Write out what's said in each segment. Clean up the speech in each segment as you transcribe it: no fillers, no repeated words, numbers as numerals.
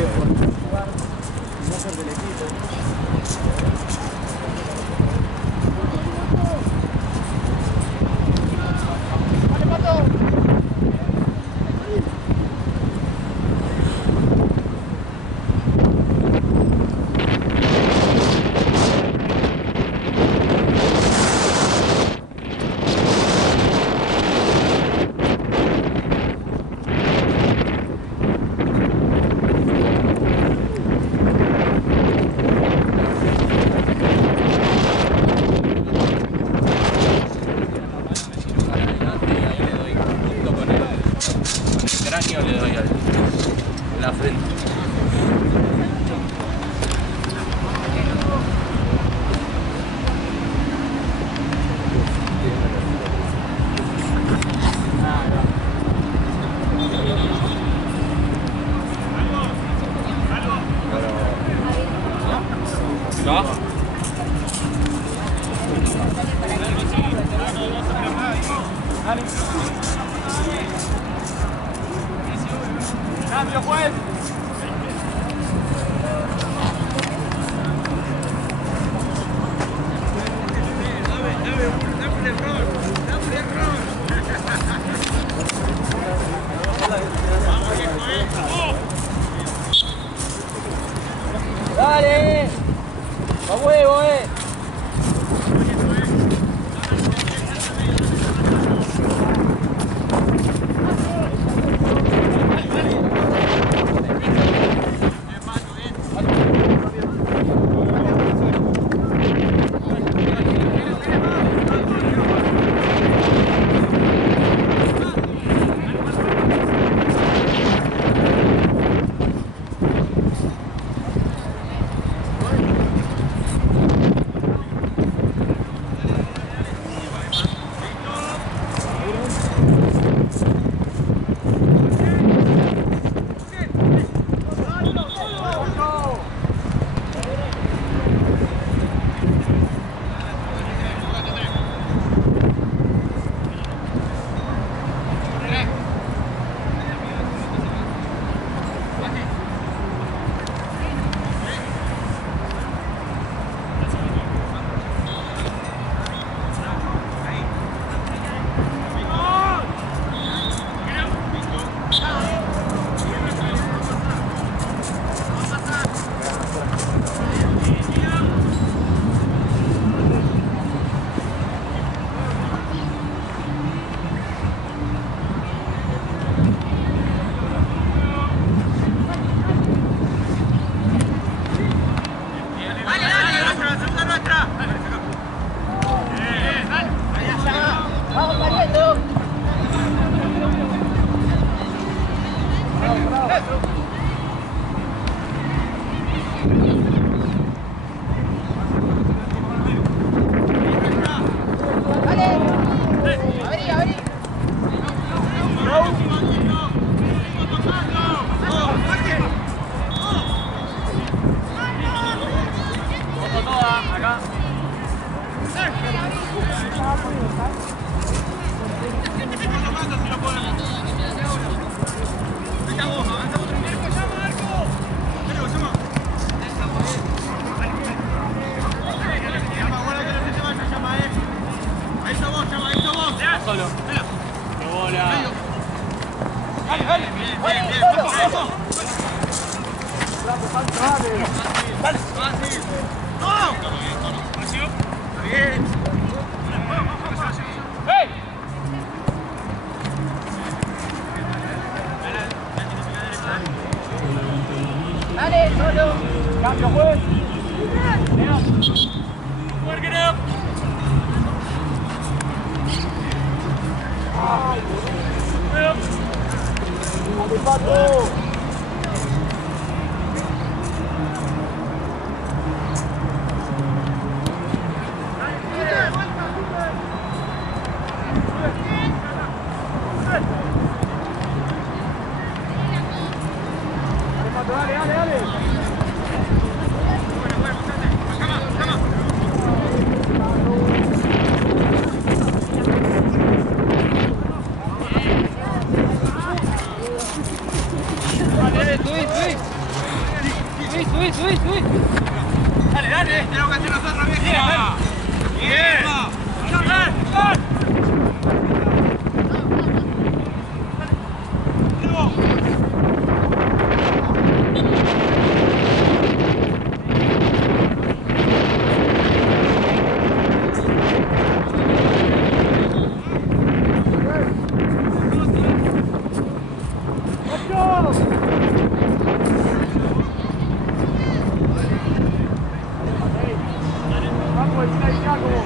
que por jugar no ser del equipo. ¡Vale, Pato! Le doy en la frente. ¿No? Dale. ¡Cambio, juez! ¡Dale! ¡A huevo, Solo. ¡Qué bola! ¡Dale, dale! ¡Dale, ¡Dale! ¡Bien! ¡Hey! ¡Dale, solo! ¡Cambio, juez! ¡Work it up! ¡Ay, ¡dale, Pato! Dale, dale, dale. subí. Dale, dale. Tenemos que hacer nosotros bien. Bien. Vamos, Jacobo.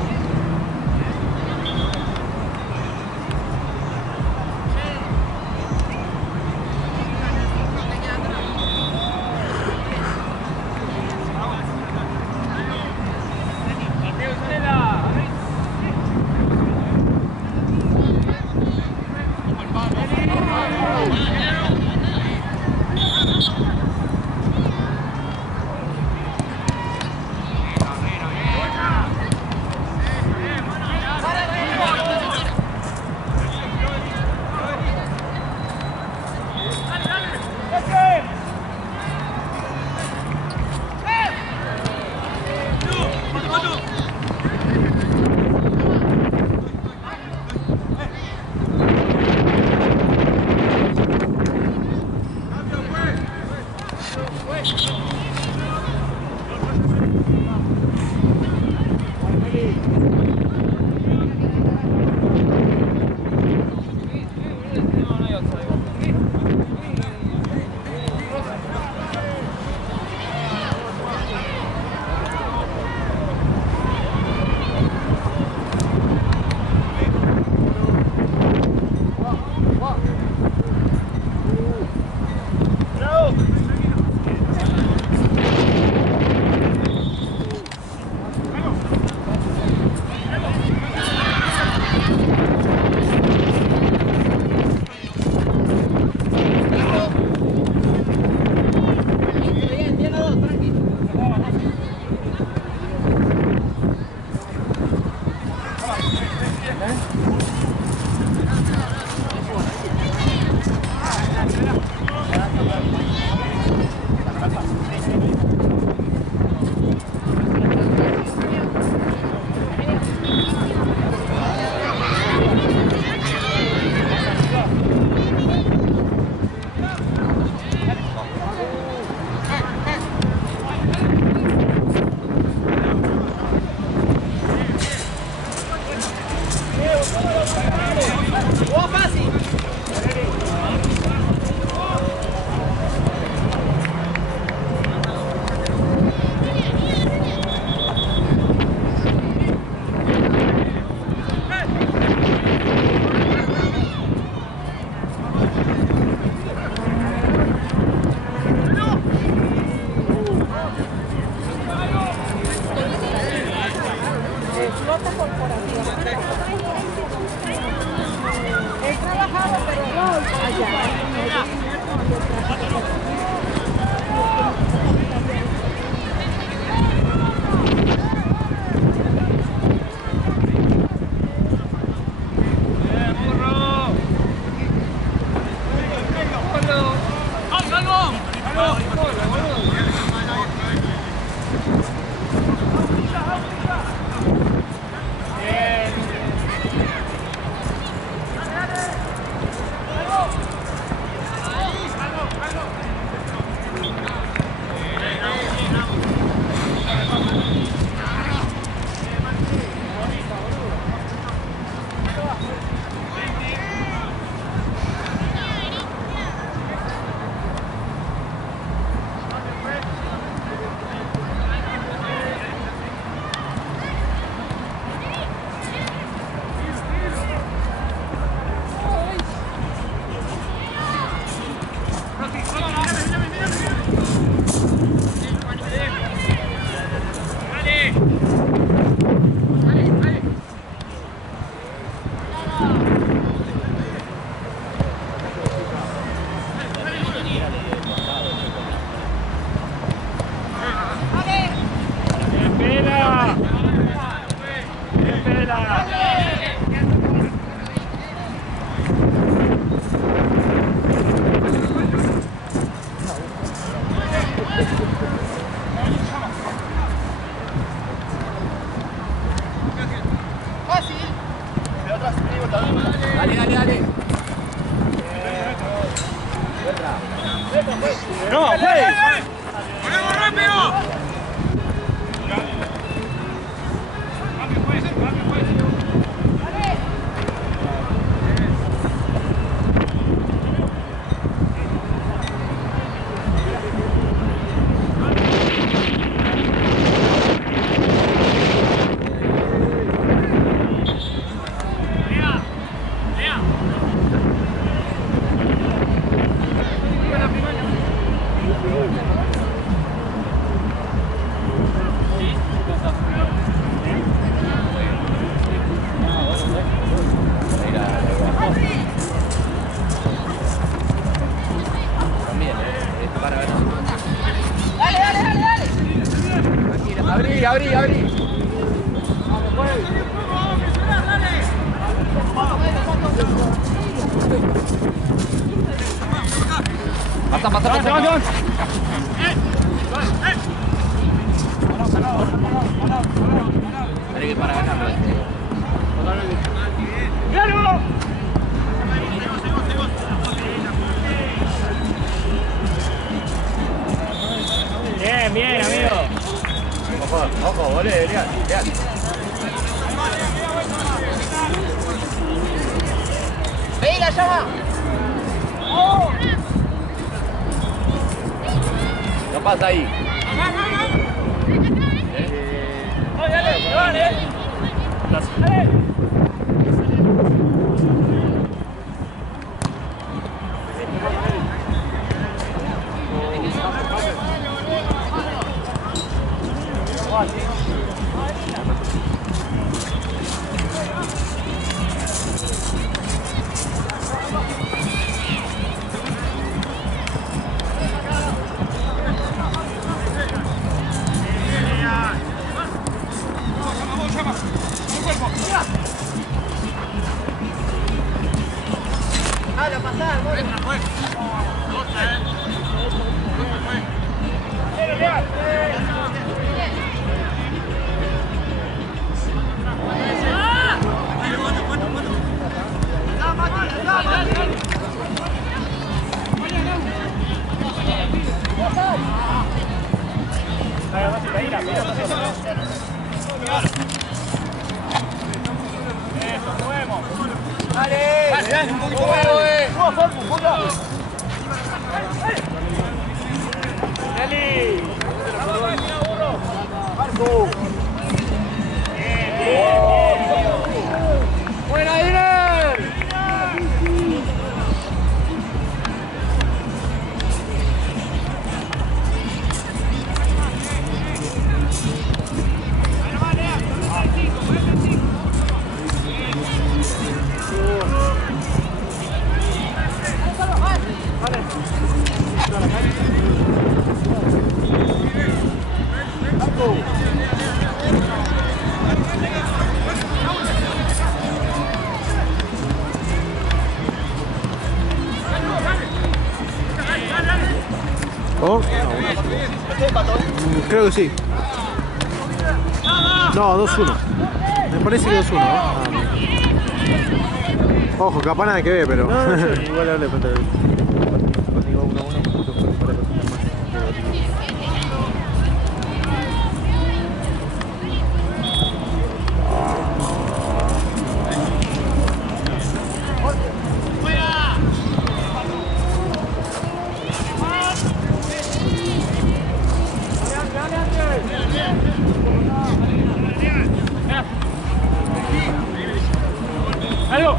Dale, dale, dale. No, pues. ¡Ponemos rápido! Abrí, abrí, abrí. Pasa, pasa, pasa. Hay que para ganarlo. Bien, bien, amigo. Ojo, volé, Elian. ¡Venga, llama! No pasa ahí. ¡Buena, Iner! ¿Oh? Creo que sí. No, 2-1. Me parece que 2-1. Ojo, capaz nada que ver, pero. No, igual hablé contra el. Cuando digo 1-1, justo fue para cosas más. ¡Aló!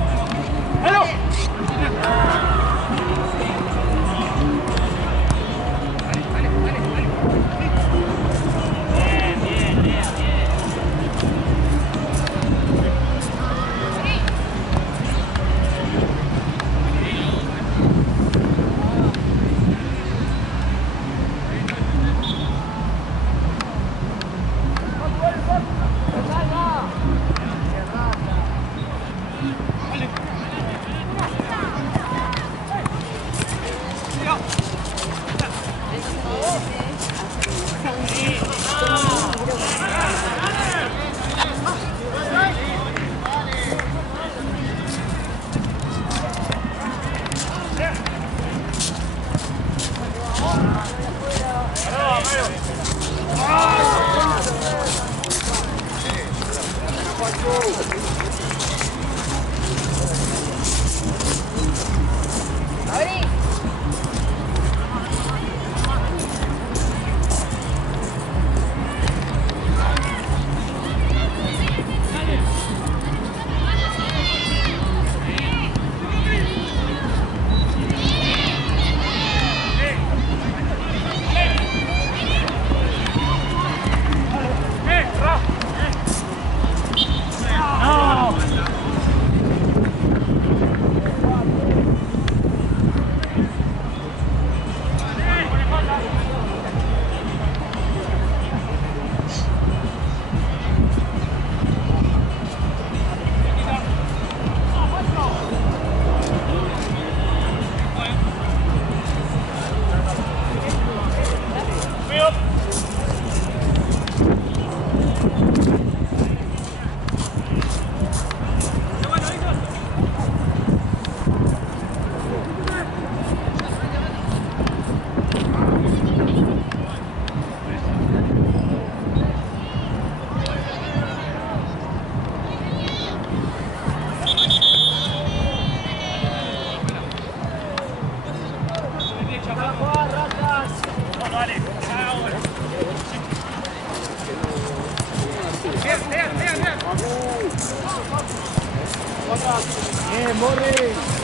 ¡Aló! Bien, Morri.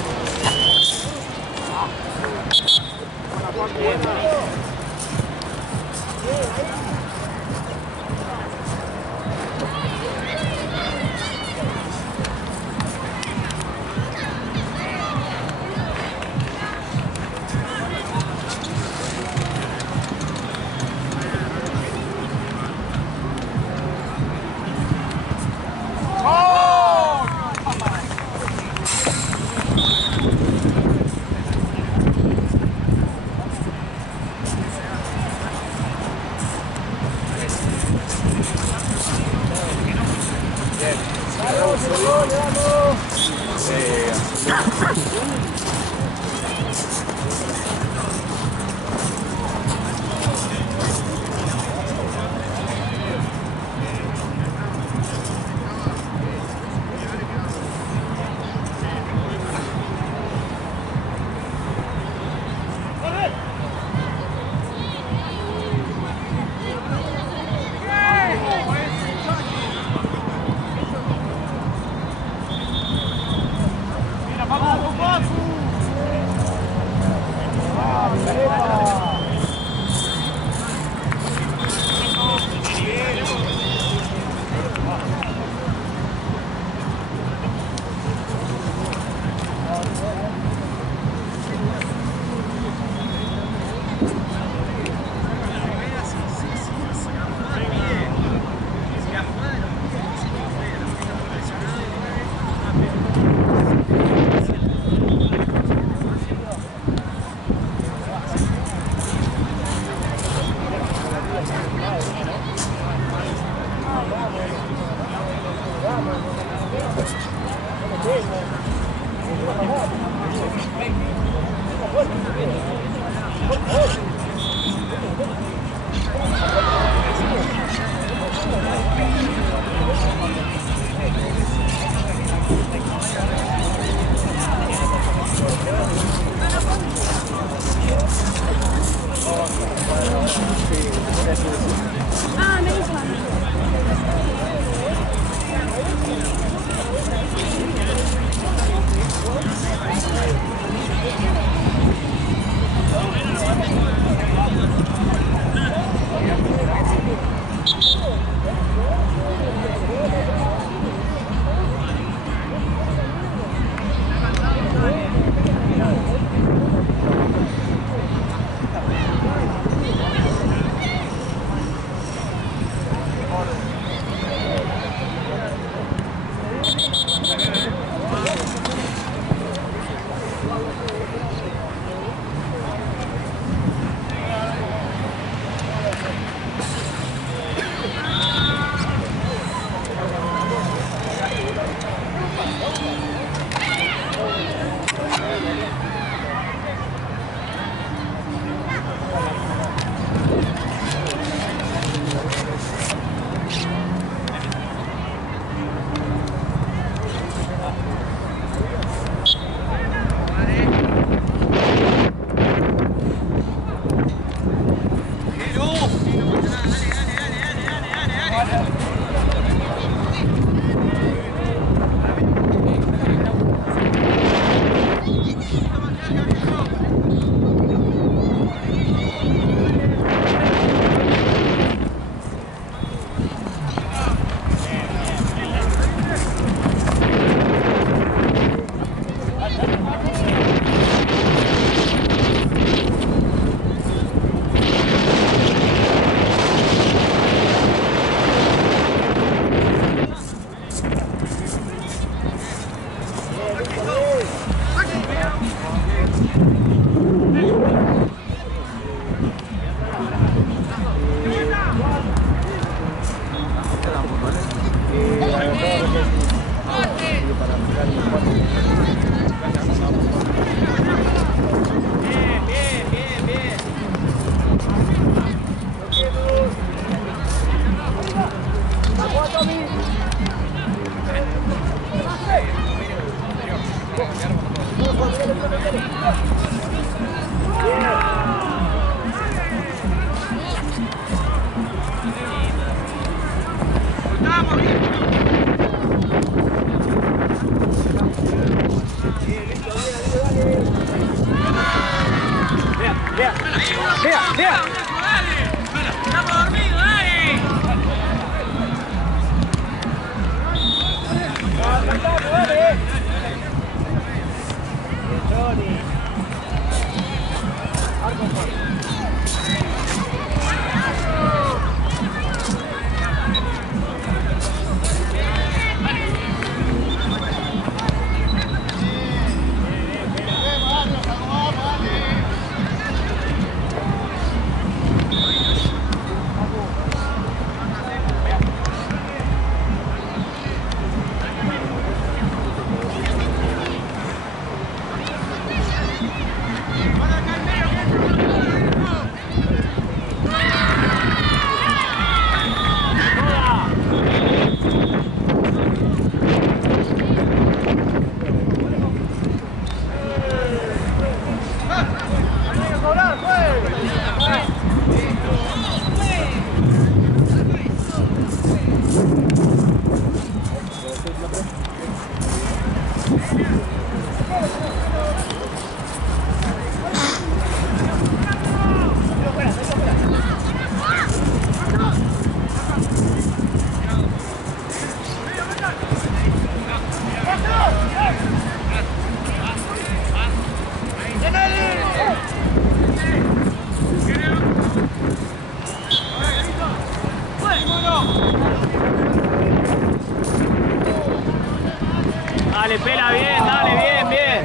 Dale, pela bien, dale, bien, bien.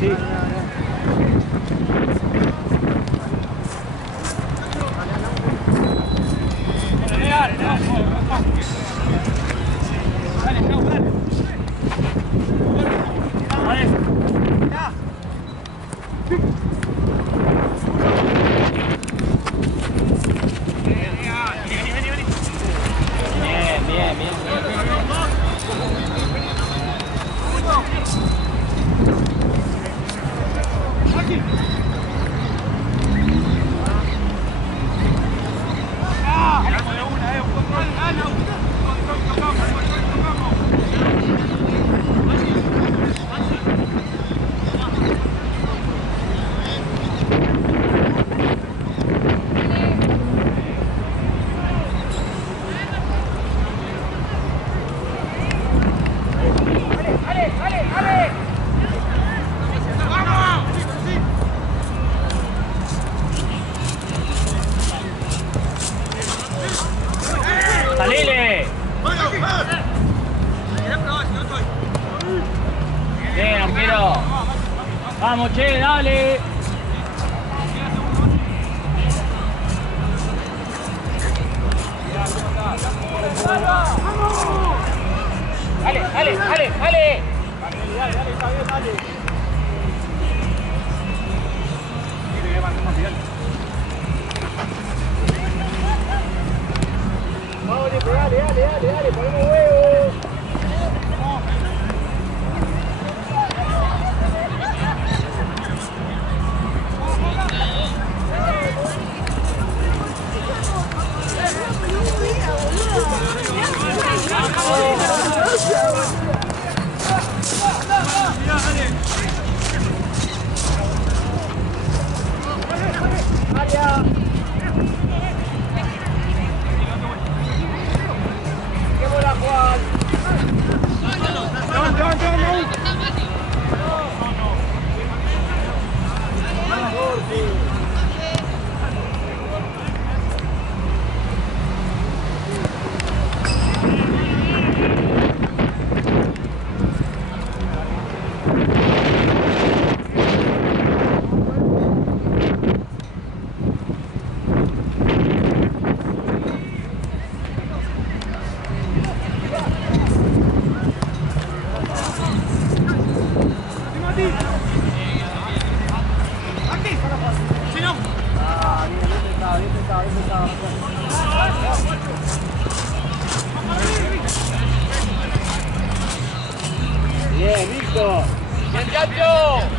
Sí. Bien, bien, bien. ¡Salile! Bien, arquero. Vamos, che, dale. Dale, dale, dale, dale. Dale, ponemos huevo. Bien, Nico. Bien, Chacho.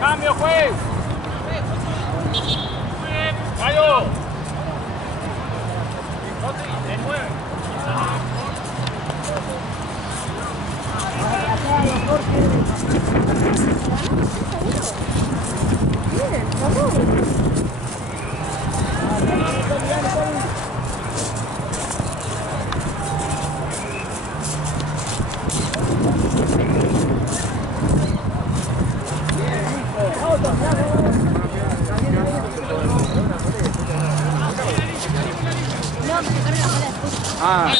Cambio, juez. Gallo. De 9. Ah.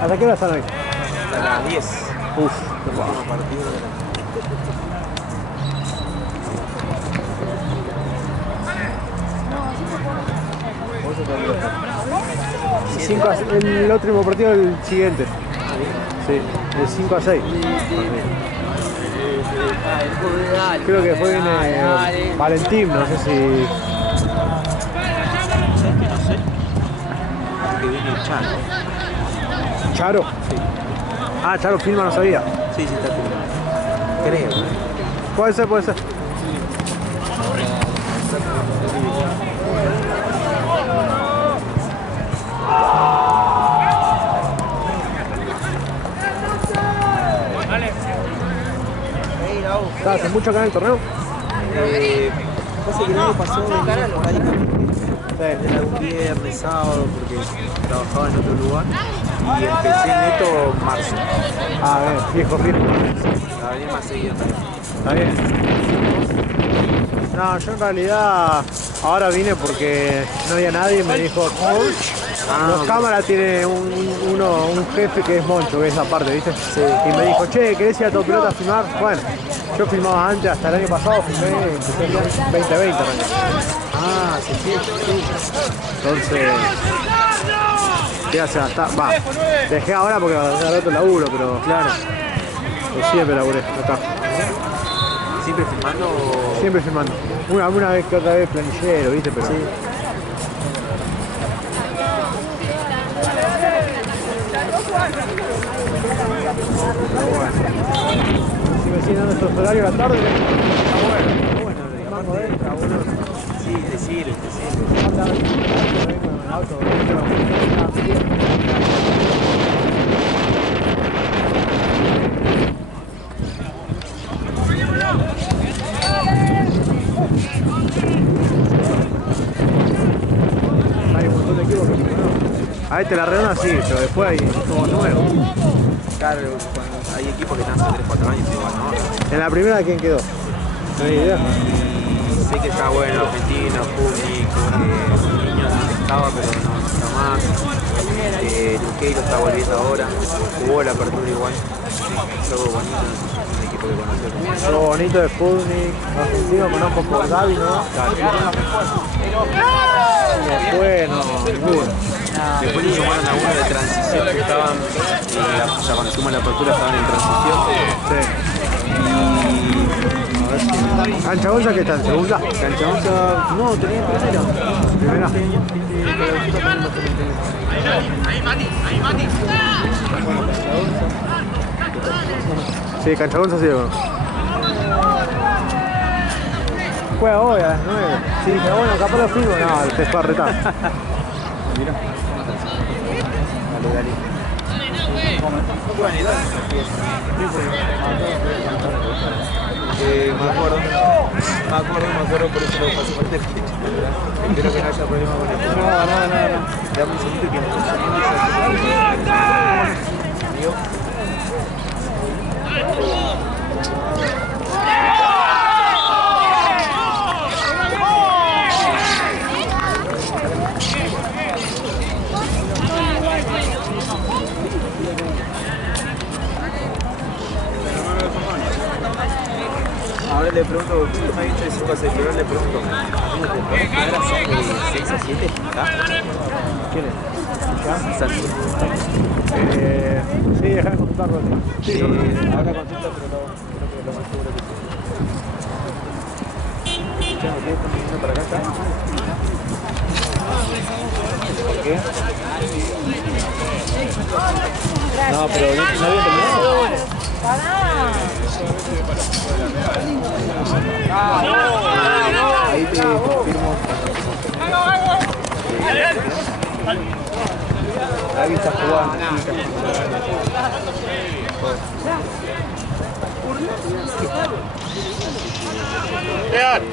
¿Hasta qué hora están hoy? A las 10. Uf, Último partido de la... 5 el último partido el siguiente. Sí, el 5 a 6. Creo que después viene Valentín, no sé si. Que viene Chano. ¿Charo? Sí. Ah, Charo filma, no sabía. Sí, está filmado. Creo. Puede ser, puede ser. ¿Hace mucho acá en el torneo? Pasa que el año pasado venía esporádicamente. Sí. Era un viernes, sábado, porque trabajaba en otro lugar. Y empecé neto en marzo. Ah, bien, viejo firme. A venir más seguido también. Está bien. No, yo en realidad ahora vine porque no había nadie y me dijo, los cámaras tiene un jefe que es Moncho, que es aparte, ¿viste? Sí. Y me dijo, che, ¿querés ir a Top Pelota a filmar? Bueno, yo filmaba antes, hasta el año pasado filmé, empecé el 2020 realmente. Ah, sí. Entonces, ¿qué hace hasta? Va, dejé ahora porque agarré otro laburo, pero Claro. yo siempre laburé, acá. ¿Siempre filmando o...? Siempre filmando. Una vez que otra vez planillero, ¿viste? Pero Sí. si me siguen dando estos horarios a la tarde, está bueno. Está bueno, y aparte, Está bueno. sí, te sirve. Hay un montón de equipos que a este la redonda sí, pero después hay como nuevo. Claro, cuando hay equipos que están hace 3-4 años igual, ¿no? En la primera, ¿quién quedó? No hay idea. Y sé que está bueno Argentina, Público, un niño estaba pero no está más. Luqueiro está volviendo ahora, jugó la apertura igual. Algo bonito, un equipo que conoce. Lo bonito de Sputnik, argentino conozco por Gaby, ¿no? Y después no, ninguno. Después le sumaron a uno de transición que estaban, ya cuando suman la apertura estaban en transición. Sí. ¿Cancha Gonza qué está en segunda? Cancha Onza, no, tenía en primera. Primera. Sí, Cancha Gonza sí lo conozco. Juega hoy a las 9. Sí, pero bueno, capaz lo filmo. No, te fue a retar. Mira. Dale. Me acuerdo, por eso lo pasé por el pitch. Espero que no haya problema con esto. No. Dame un segundito que me Ahora le pregunto, una vista de 5 a 6, pero le pregunto, ¿cómo te primera son de 6 a 7? ¿Quién es? Santi. Sí, deja de consultarlo. Sí, Ahora consulta, pero no, creo que lo más seguro que sí. Escuchame, ¿qué están viniendo para acá? ¿Por qué? No, pero no había terminado. Ahí te confirmo. Ahí está jugando.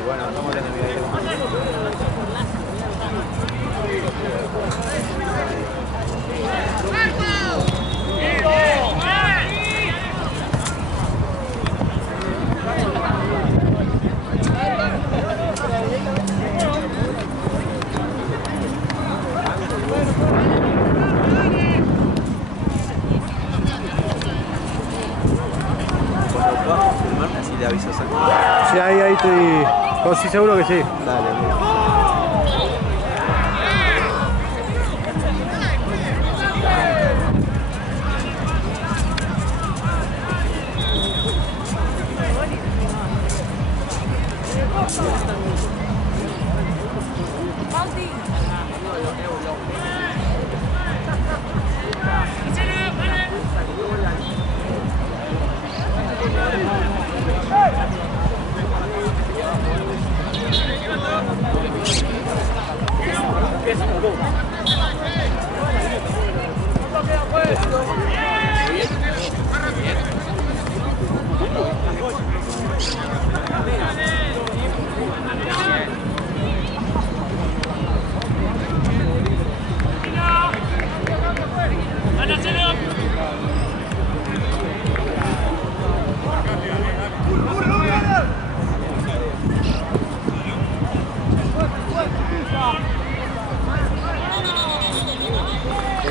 Bueno, estamos hablando de mi aire. Cuando puedas confirmarme, así le aviso a Santi. Sí, ahí estoy. Sí, seguro que sí. Dale, amigo.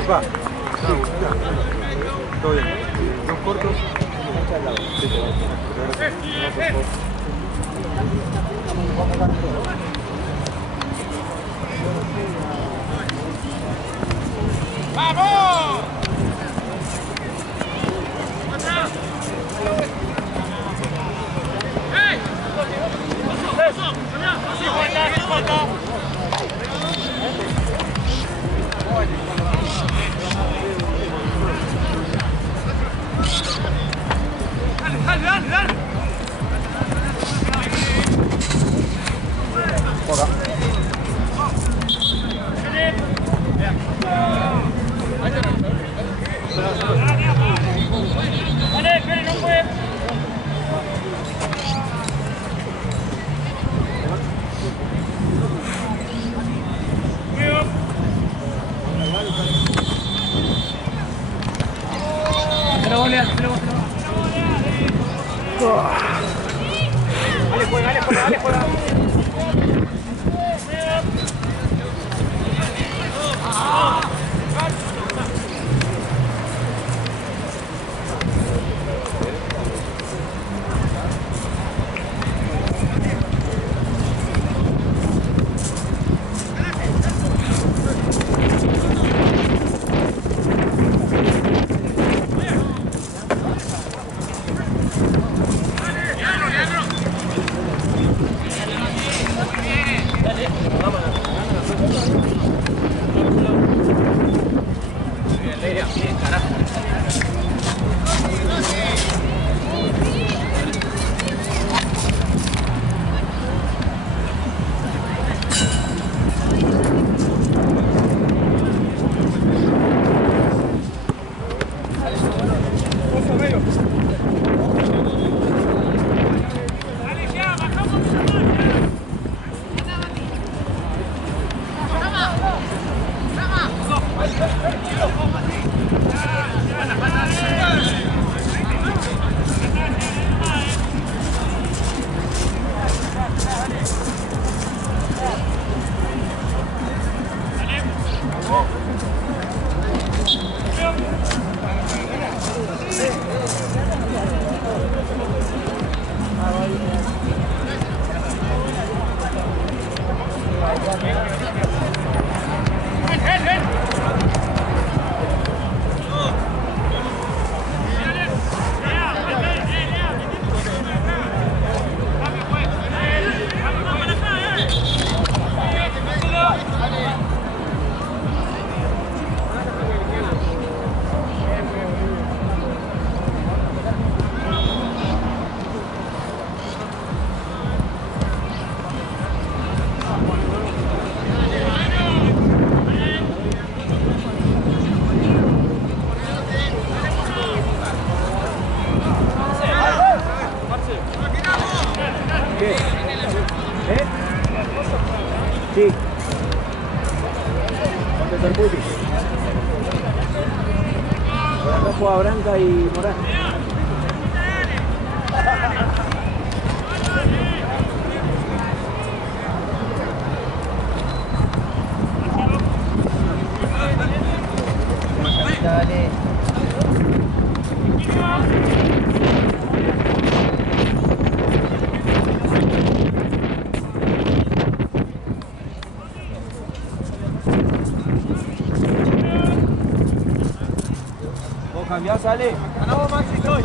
Va. Todo bien. Dos cortos, una cancha al lado. Sí, ¡Vamos! Dale, juega. juega Branca y Morán. Dale. ¿Vos cambiás, sale? Ganamos, Maxi, estoy.